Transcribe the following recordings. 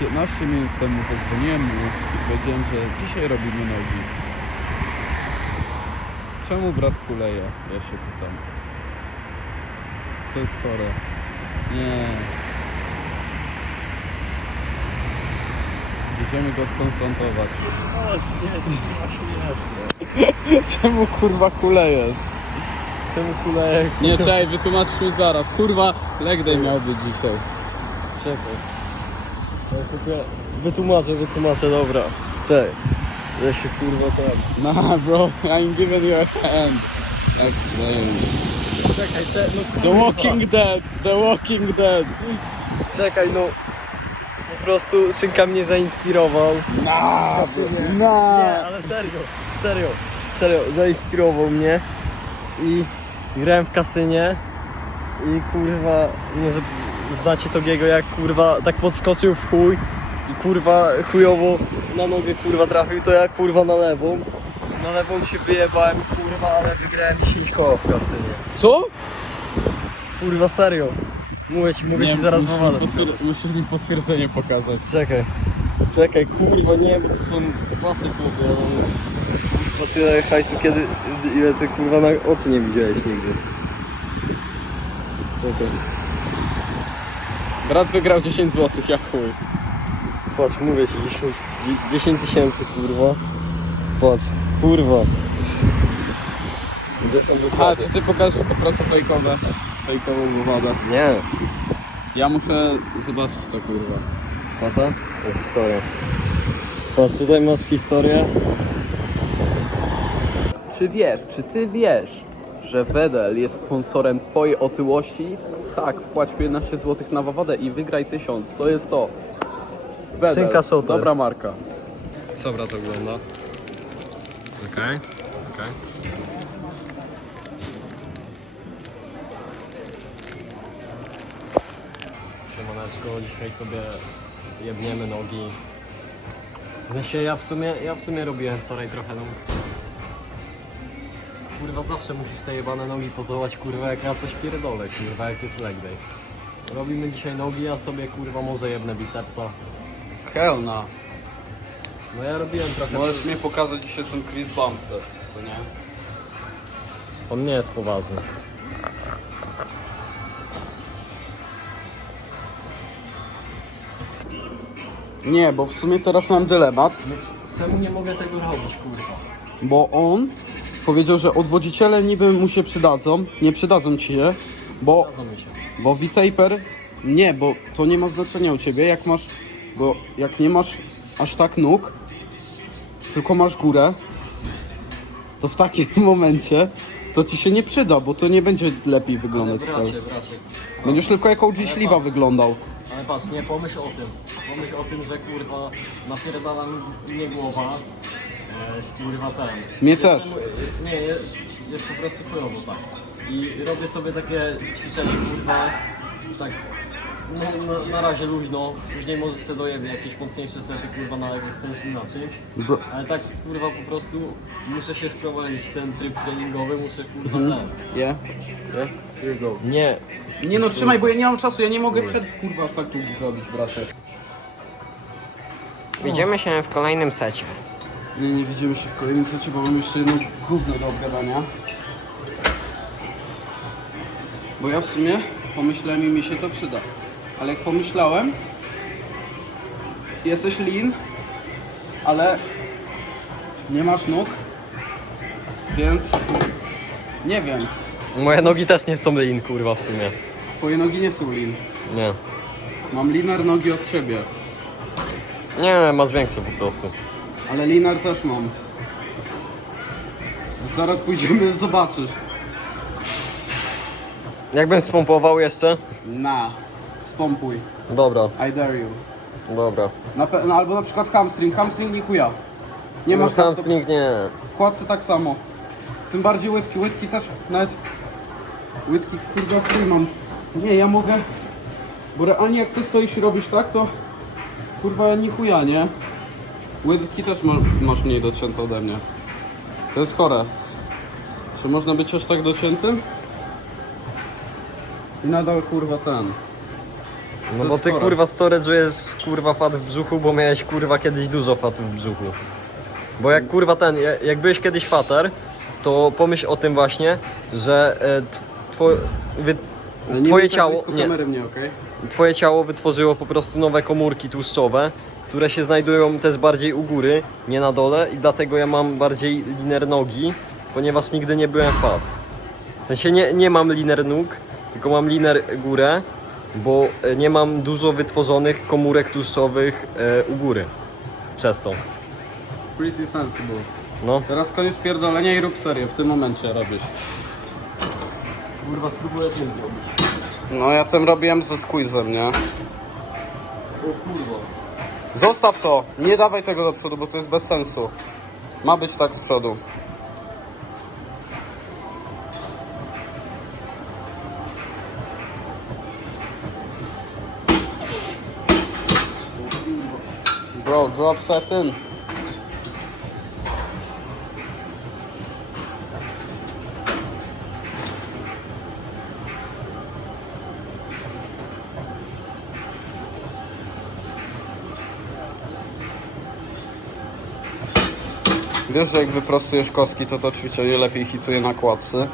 15 minut temu zadzwoniłem mu i powiedziałem, że dzisiaj robimy nogi. Czemu brat kuleje? Ja się pytam. To jest chore. Nie. Będziemy go skonfrontować. O, ty nie jesteś. Czemu kurwa kulejesz? Czemu kulejek? Nie, czekaj, wytłumacz mi zaraz. Kurwa, leg day miał być dzisiaj. Czekaj. Wytłumaczę, wytłumaczę, dobra. Czekaj. Ja się kurwa tam. Nah, bro, I'm giving you a hand. Explain. Czekaj, czekaj, no The Walking Dead, The Walking Dead. Czekaj, no. Po prostu Szynka mnie zainspirował. Bro. Nah. Nie, ale serio, serio, serio, zainspirował mnie i grałem w kasynie i kurwa, może znacie Togiego jak kurwa tak podskoczył w chuj i kurwa chujowo na nogę kurwa trafił, to ja kurwa na lewą. Na lewą się wyjebałem kurwa, ale wygrałem 10 koła w kasynie. Co? Kurwa serio. Mówię ci, mówię ci zaraz musisz, potwier- musisz mi potwierdzenie pokazać. Czekaj, czekaj, kurwa, nie, bo to są pasy chłopie, ja mam kurwa tyle hajsu, kiedy, ile ty kurwa na oczy nie widziałeś nigdy. Czekaj, Brat wygrał 10 zł, jak chuj. patrz, mówię ci, 10 dzie- 10 tysięcy, kurwa. Patrz, kurwa. Gdzie są A, dokłady? czy ty pokażesz po prostu fejkowe, fejkową wywadę? Nie, Ja muszę zobaczyć to, kurwa. pata? O, historia. Patrz, tutaj masz historię. Czy wiesz, czy ty wiesz, że Wedel jest sponsorem twojej otyłości? Tak, wpłać 15 zł na wawadę i wygraj 1000. To jest to. Wedel, Szynka Soter. dobra marka. Co brat ogląda? Okej, okej. Siemaneczko, dzisiaj sobie jebniemy nogi. Znaczy ja w sumie, ja w sumie robiłem wczoraj trochę no. Kurwa zawsze musisz te jebane nogi pozować kurwa jak ja coś pierdolę kurwa jak jest leg day. Robimy dzisiaj nogi, ja sobie kurwa może jebnę bicepsa. Hell no. No ja robiłem trochę. Możesz mi pokazać, dzisiaj są Chris Bumstead, co nie? On nie jest poważny. Nie, bo w sumie teraz mam dylemat, Czemu nie mogę tego robić, kurwa? bo on powiedział, że odwodziciele niby mu się przydadzą, nie przydadzą ci się, bo, się. bo V-taper, nie, bo to nie ma znaczenia u ciebie, jak masz, bo jak nie masz aż tak nóg, tylko masz górę, to w takim momencie to ci się nie przyda, bo to nie będzie lepiej wyglądać cały. bracie, bracie. Będziesz tylko jak OG Śliwa wyglądał. Ale patrz, nie pomyśl o tym. Pomyśl o tym, że kurwa napierdala mnie głowa. Kurwa ten. Mnie Jestem- też. Nie, jest, jest po prostu chujowo tak. I robię sobie takie ćwiczenie kurwa tak no, na, na razie luźno, później może sobie dojebię jakieś mocniejsze sety kurwa na extension na czymś. Bro, Ale tak kurwa po prostu muszę się wprowadzić w ten tryb treningowy, muszę kurwa Mhm. ten. yeah? Yeah? Here you go. Nie, Nie no, trzymaj, bo ja nie mam czasu, ja nie mogę przed kurwa aż tak długich robić, bracie. Widzimy się w kolejnym secie. Nie, widzimy się w kolejnym secie, bo mam jeszcze jedno gówno do obgadania. Bo ja w sumie pomyślałem i mi się to przyda. Ale jak pomyślałem, jesteś lean, ale nie masz nóg, więc nie wiem. moje nogi też nie są lean kurwa w sumie. Twoje nogi nie są lean. Nie. Mam linar nogi od ciebie, Nie, masz większe po prostu. Ale linar też mam. Zaraz pójdziemy, zobaczysz. Jakbym spompował jeszcze? Na, spompuj. Dobra, I dare you. dobra. Na pe- no, albo na przykład hamstring. Hamstring nie chuja. Nie masz no, hamstring. hamstring nie. Kładce tak samo. Tym bardziej łydki. Łydki też nawet... Łydki kurwa w chuj mam. Nie, ja mogę... Bo realnie jak ty stoisz i robisz tak, to... Kurwa nie chuja, nie? Łydki też ma, masz mniej docięte ode mnie. To jest chore. Czy można być aż tak dociętym? I nadal kurwa ten. No bo ty chore. kurwa storage'ujesz kurwa fat w brzuchu, bo miałeś kurwa kiedyś dużo fatu w brzuchu. Bo jak kurwa ten, ja- jak byłeś kiedyś fater, to pomyśl o tym właśnie, że e, tw- two, wy, twoje tak ciało, nie, mnie, okej? twoje ciało wytworzyło po prostu nowe komórki tłuszczowe, które się znajdują też bardziej u góry, nie na dole i dlatego ja mam bardziej liner nogi, ponieważ nigdy nie byłem fat. W sensie nie, nie mam liner nóg, tylko mam liner górę, bo e, nie mam dużo wytworzonych komórek tłuszczowych e, u góry. Przez to. Pretty sensible. No. Teraz koniec pierdolenia i rób serię, w tym momencie robisz. Kurwa, spróbuję tym zrobić. No ja tym robiłem ze squeezem, nie? O kurwa. Zostaw to! Nie dawaj tego do przodu, bo to jest bez sensu. Ma być tak z przodu. Bro, drop set in. Wiesz, że jak wyprostujesz kostki, to to ćwiczenie lepiej hituje na kładce.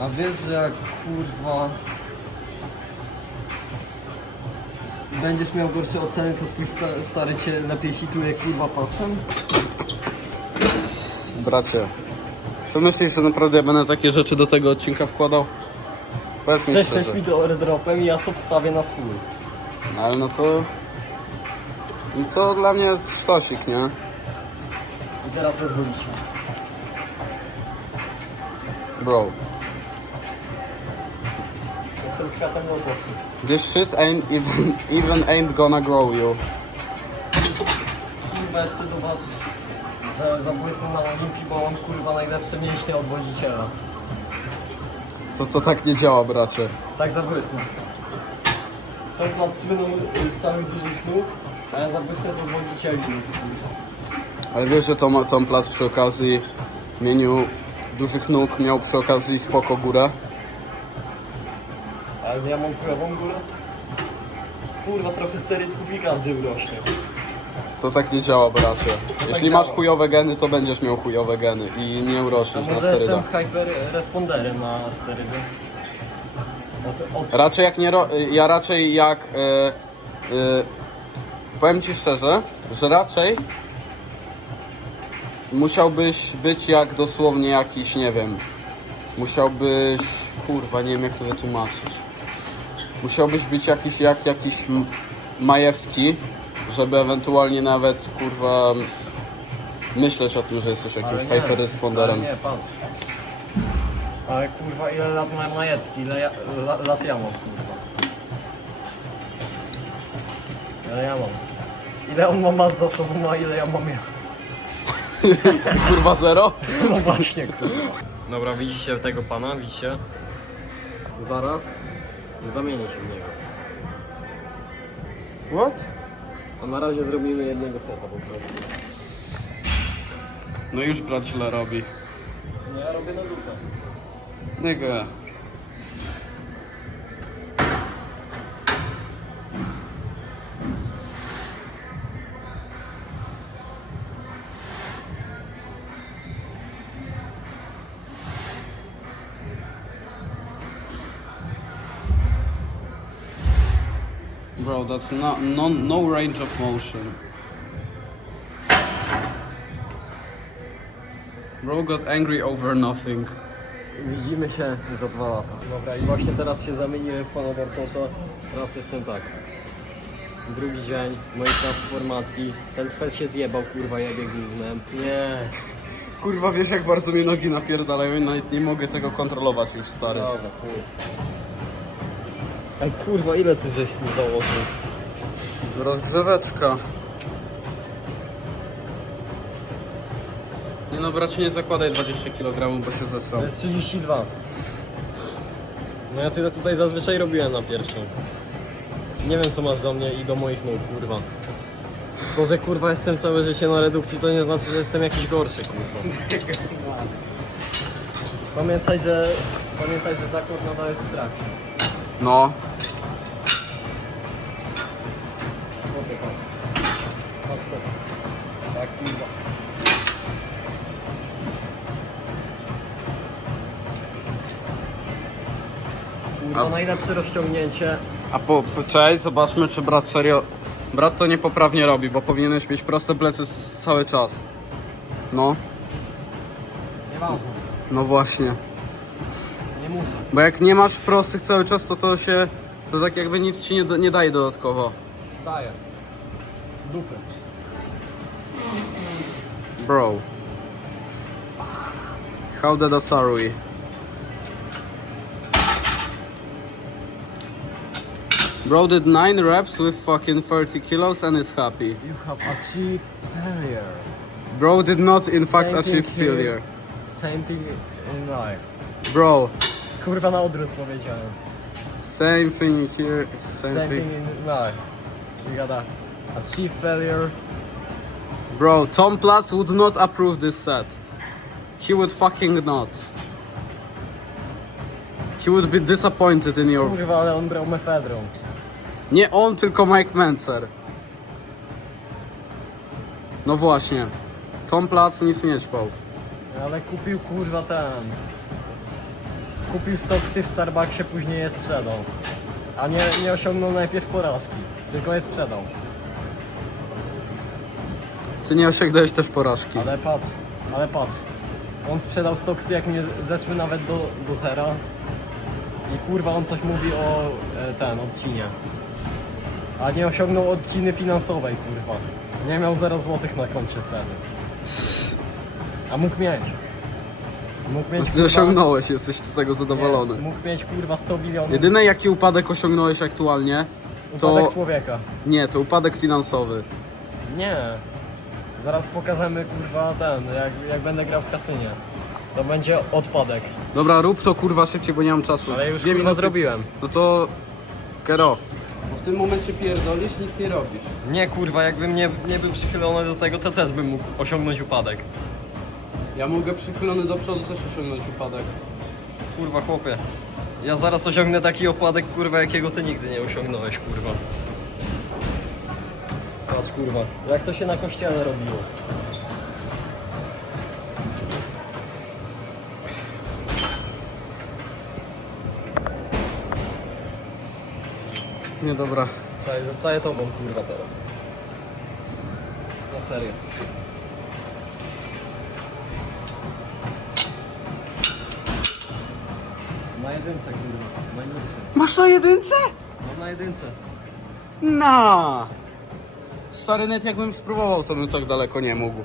A wiesz, że jak kurwa będziesz miał gorsze oceny, to twój sta- stary cię lepiej hituje kurwa pasem? Bracie, co myślisz, że naprawdę ja będę takie rzeczy do tego odcinka wkładał? Powiedz mi Cześć, szczerze. cześć mi to airdropem i ja to wstawię na swój. No, Ale no to... No to dla mnie jest sztosik, nie? I teraz odwróć się. Bro, Jestem kwiatem lotosu. this shit ain't even, even ain't gonna grow you. Kurwa jeszcze zobaczysz, że zabłysnę na Olimpii, bo mam kurwa najlepsze mięśnie od wodziciela. To to tak nie działa, bracie. Tak zabłysnę. Tą plac słyną z całych dużych nóg, a ja zabłysnę z odwodzicieli. Ale wiesz, że Tom, Tom Plac przy okazji w imieniu dużych nóg miał przy okazji spoko górę? Ale ja mam prawą górę? Kurwa, trochę sterytków i każdy urośnie. To tak nie działa, bracie. Jeśli działa. masz chujowe geny, to będziesz miał chujowe geny i nie urośniesz na może jestem sterydach. hyperresponderem na sterydy? Od, od, Raczej jak nie... Ro... Ja raczej jak... E, e, powiem Ci szczerze, że raczej musiałbyś być jak dosłownie jakiś, nie wiem... Musiałbyś... Kurwa, nie wiem jak to wytłumaczyć. Musiałbyś być jakiś jak jakiś Majewski, żeby ewentualnie nawet, kurwa... Myśleć o tym, że jesteś jakimś ale nie, hyperresponderem. Ale nie, patrz. Ale kurwa, ile lat ma Majecki, ile ja, la, lat ja mam, kurwa. Ile ja mam? Ile on ma mas za sobą, a ile ja mam ja? Kurwa zero? No właśnie, kurwa. Dobra, widzicie tego pana, widzicie? Zaraz zamienię się w niego. What? A na razie zrobimy jednego seta po prostu. No już brat źle robi. No ja robię na dupę. Nigga. Bro, that's not no, no range of motion. Bro got angry over nothing. Widzimy się za dwa lata. Dobra, i właśnie teraz się zamieniłem w pana Bartosza. Teraz jestem tak. Drugi dzień mojej transformacji. Ten swet się zjebał, kurwa, jebie głównym. Nie. Kurwa, wiesz jak bardzo mi nogi napierdalają i nawet nie mogę tego kontrolować już, stary. Dobra, chuj. Ej, kurwa, ile ty żeś mi założył? Rozgrzeweczka. Nie no, bracie, nie zakładaj 20 kg, bo się zesrał. To jest 32. No ja tyle tutaj zazwyczaj robiłem na pierwszą. Nie wiem co masz do mnie i do moich nóg, kurwa. To, że kurwa jestem całe życie na redukcji, to nie znaczy, że jestem jakiś gorszy, kurwa. Pamiętaj, że Pamiętaj, że zakład nadal jest w trakcie. No. Kurwa. Najlepsze rozciągnięcie. A po, po cześć, zobaczmy czy brat serio... Brat to niepoprawnie robi, bo powinieneś mieć proste plecy s- cały czas. No, Nieważne. no właśnie. Bo jak nie masz prostych cały czas, to to się... To tak jakby nic ci nie, nie daje dodatkowo. Daję. Dupy. Bro. How did Asarui? Bro did 9 reps with fucking 30 kilos and is happy. You have achieved failure. Bro did not in fact Same achieve failure. Same thing in life. Bro, Kurwa na odwrót powiedziałem. same thing here, same, Same thing. thing in life. You gotta achieve failure. Bro, Tom Plus would not approve this set. He would fucking not. He would be disappointed in your... Kurwa, ale on brał mefedron. Nie on, tylko Mike Mencer. No właśnie. Tom Platz nic nie ćpał. Ale kupił kurwa ten. Kupił stoksy w Starbucksie, później je sprzedał. A nie, nie osiągnął najpierw porażki, tylko je sprzedał. Ty nie osiągnąłeś też porażki. Ale patrz, ale patrz. On sprzedał stoksy jak nie zeszły nawet do, do zera. I kurwa on coś mówi o e, ten odcinie. A nie osiągnął odciny finansowej kurwa. Nie miał 0 złotych na koncie wtedy. A mógł mieć. Mógł mieć Ty osiągnąłeś, jesteś z tego Nie, zadowolony. mógł mieć kurwa 100 milionów. Jedyny jaki upadek osiągnąłeś aktualnie, Upadek to... człowieka. Nie, to upadek finansowy. Nie. Zaraz pokażemy kurwa ten, jak, jak będę grał w kasynie. To będzie odpadek. Dobra, rób to kurwa szybciej, bo nie mam czasu. Ale już Dwie kurwa minuty. zrobiłem. No to... Off. W tym momencie pierdolisz, nic nie robisz. Nie kurwa, jakbym nie, nie był przychylony do tego, to też bym mógł osiągnąć upadek. Ja mogę przychylony do przodu też osiągnąć upadek. Kurwa chłopie. Ja zaraz osiągnę taki opadek kurwa, jakiego ty nigdy nie osiągnąłeś kurwa. Patrz kurwa, jak to się na kościele robiło. Nie, dobra. Czekaj, zostaję tobą kurwa teraz. Na serio. Jedynce kurwa, najniższy. Masz na jedynce? No na jedynce. Na. Stary net jakbym spróbował, to bym tak daleko nie mógł.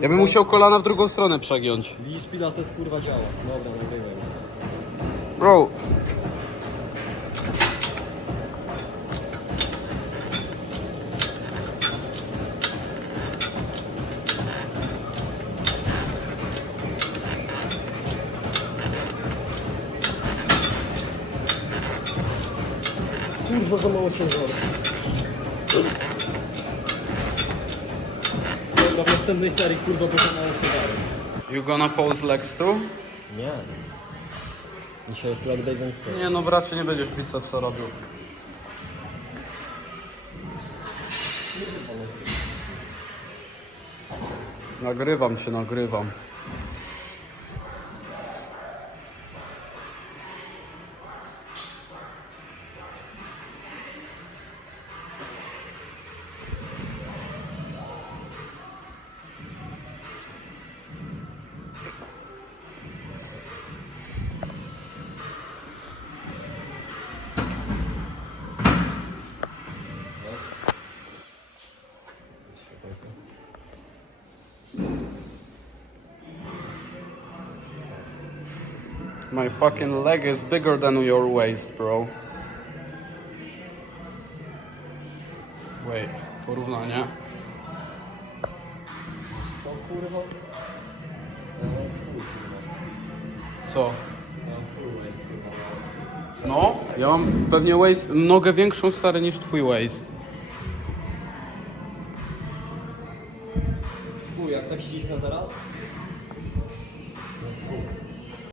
Ja bym musiał kolana w drugą stronę przegiąć. Widzisz pilates kurwa działa. Dobra, nagrywaj. Bro. Ciężaru. Dobra, w następnej serii kurwa mało ciężaru. You gonna pose legs too? Nie. Dzisiaj jest leg day, więc co? Nie no bracie, nie będziesz biceps robił. Nagrywam cię, nagrywam. My fucking leg is bigger than your waist, bro. Wait, porównanie. Co kurwa? Co? No, ja mam pewnie waist, nogę większą stary niż twój waist. Chuj, jak tak ścisnę teraz?